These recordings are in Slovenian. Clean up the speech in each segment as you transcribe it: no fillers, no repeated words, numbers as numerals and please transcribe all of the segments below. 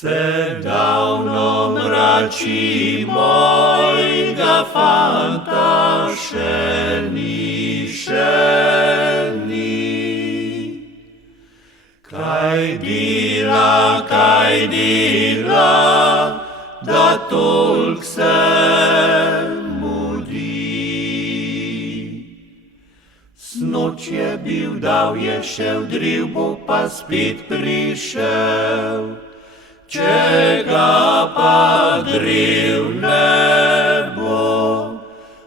Se davno mrači mojega fanta še ni. Kaj dela, da tolk se mudi. Snoč je bil, dal je šel, driv bo pa spet prišel. Če ga pa driv ne bo,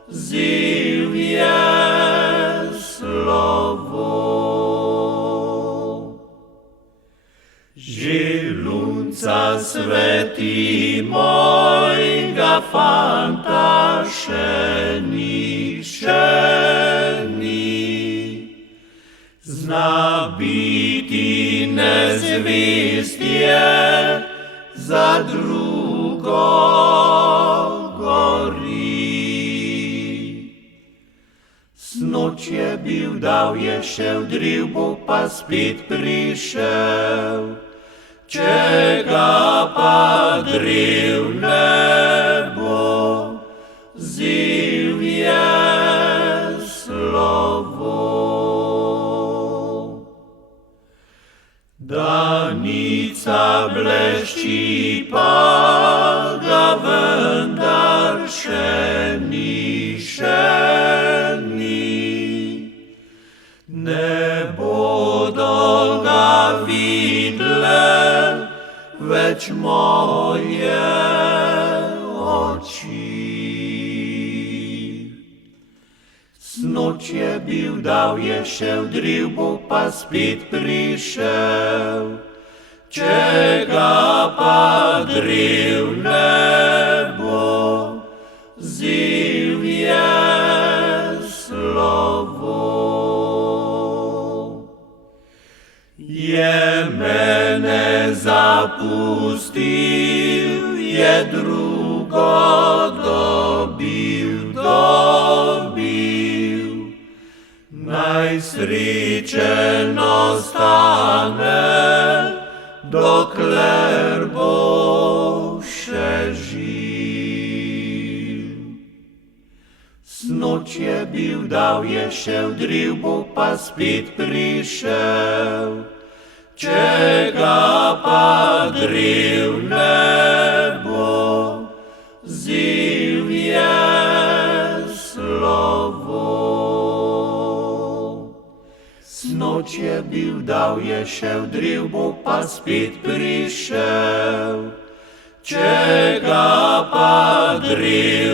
ziv je slovo. Želunca sveti mojega fanta še ni. Zna biti nezvest je, za drugo gori. Snoč je bil, dal je šel, driv bo pa spet prišel. Če ga pa driv ne bo, ziv je slovo. Danica blešči, pa ga vendar še ni. Ne bodo ga vidle več moje oči. Snoč je bil, dal je šel, driv bo pa spet prišel. Če ga pa driv ne bo, ziv je slovo. Je mene zapustil, je drugo dobil. Naj srečen ostane, dokler bo še živ. Snoč je bil, dal je šel, driv bo pa spet prišel. Če ga pa driv ne bo, ziv je slovo. Snoč je bil, dal je šel, driv bo pa spet prišel. Če ga pa driv